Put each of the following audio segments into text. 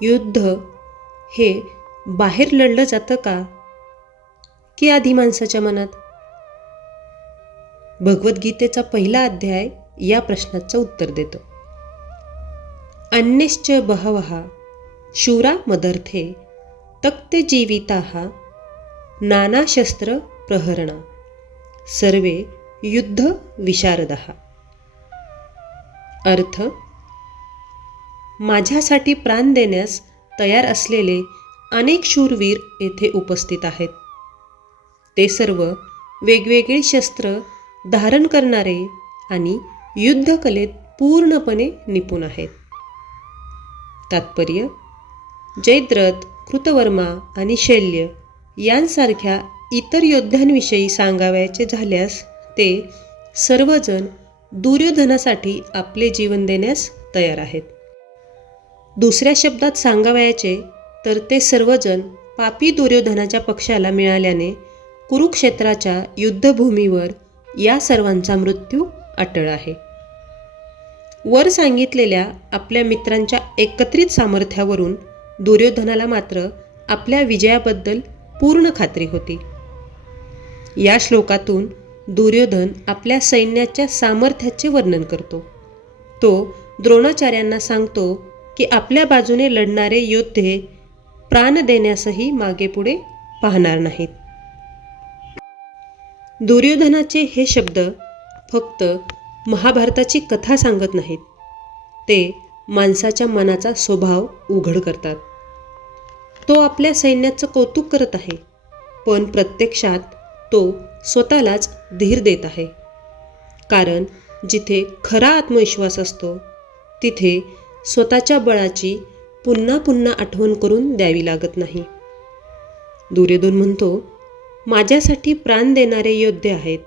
युद्ध हे बाहेर लढलं जातं का, की आधी माणसाच्या मनात? भगवद्गीतेचा पहिला अध्याय या प्रश्नाचं उत्तर देतो. अन्यश्च बहवः शूरा मदर्थे तक्ते जीविताः नानाशस्त्र प्रहरणा सर्वे युद्ध विशारदः. अर्थ: माझ्यासाठी प्राण देण्यास तयार असलेले अनेक शूरवीर येथे उपस्थित आहेत. ते सर्व वेगवेगळी शस्त्र धारण करणारे आणि युद्धकलेत पूर्णपणे निपुण आहेत. तात्पर्य: जयद्रथ, कृतवर्मा आणि शल्य यांसारख्या इतर योद्ध्यांविषयी सांगावयाचे झाल्यास ते सर्वजण दुर्योधनासाठी आपले जीवन देण्यास तयार आहेत. दुसऱ्या शब्दात सांगावयाचे तर ते सर्वजण पापी दुर्योधनाच्या पक्षाला मिळाल्याने कुरुक्षेत्राच्या युद्धभूमीवर या सर्वांचा मृत्यू अटळ आहे. वर सांगितलेल्या आपल्या मित्रांच्या एकत्रित सामर्थ्यावरून दुर्योधनाला मात्र आपल्या विजयाबद्दल पूर्ण खात्री होती. या श्लोकातून दुर्योधन आपल्या सैन्याच्या सामर्थ्याचे वर्णन करतो. तो द्रोणाचार्यांना सांगतो की आपल्या बाजूने लढणारे योद्धे प्राण देण्यासही मागेपुढे पाहणार नाहीत. दुर्योधनाचे हे शब्द फक्त महाभारताची कथा सांगत नाहीत, ते माणसाच्या मनाचा स्वभाव उघड करतात. तो आपल्या सैन्याचं कौतुक करत आहे, पण प्रत्यक्षात तो स्वतःलाच धीर देत आहे. कारण जिथे खरा आत्मविश्वास असतो तिथे स्वतःच्या बळाची पुन्हा पुन्हा आठवण करून द्यावी लागत नाही. दुर्योधन म्हणतो, माझ्यासाठी प्राण देणारे योद्धे आहेत,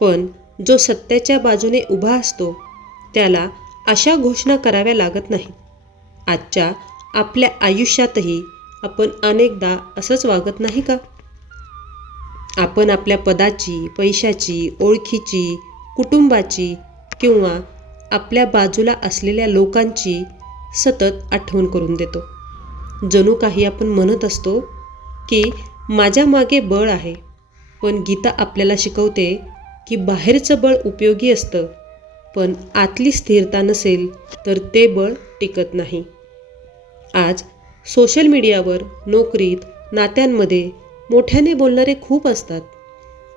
पण जो सत्याच्या बाजूने उभा असतो त्याला अशा घोषणा कराव्या लागत नाहीत. आजच्या आपल्या आयुष्यातही आपण अनेकदा असंच वागत नाही का? आपण आपल्या पदाची, पैशाची, ओळखीची, कुटुंबाची किंवा आपल्या बाजूला असलेल्या लोकांची सतत आठवण करून देतो. जणू काही आपण म्हणत असतो की माझ्या मागे बळ आहे. पण गीता आपल्याला शिकवते की बाहेरचं बळ उपयोगी असतं, पण आतली स्थिरता नसेल तर ते बळ टिकत नाही. आज सोशल मीडियावर, नोकरीत, नात्यांमध्ये मोठ्याने बोलणारे खूप असतात,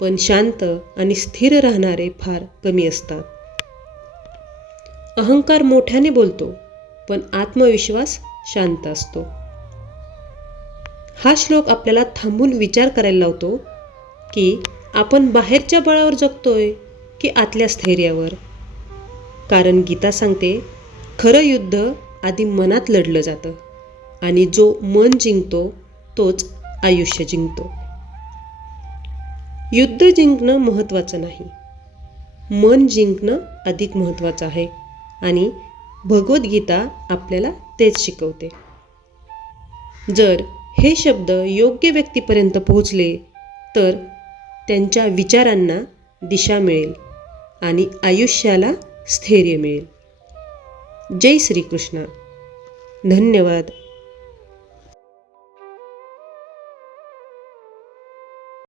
पण शांत आणि स्थिर राहणारे फार कमी असतात. अहंकार मोठ्याने बोलतो, पण आत्मविश्वास शांत असतो. हा श्लोक आपल्याला थांबून विचार करायला लावतो की आपण बाहेरच्या बळावर जगतोय की आतल्या स्थैर्यावर. कारण गीता सांगते, खरं युद्ध आधी मनात लढलं जातं आणि जो मन जिंकतो तोच आयुष्य जिंकतो. युद्ध जिंकणं महत्त्वाचं नाही, मन जिंकणं अधिक महत्त्वाचं आहे आणि भगवद्गीता आपल्याला तेच शिकवते. जर हे शब्द योग्य व्यक्तीपर्यंत पोहोचले तर त्यांच्या विचारांना दिशा मिळेल आणि आयुष्याला स्थैर्य मिळेल. जय श्रीकृष्ण. धन्यवाद.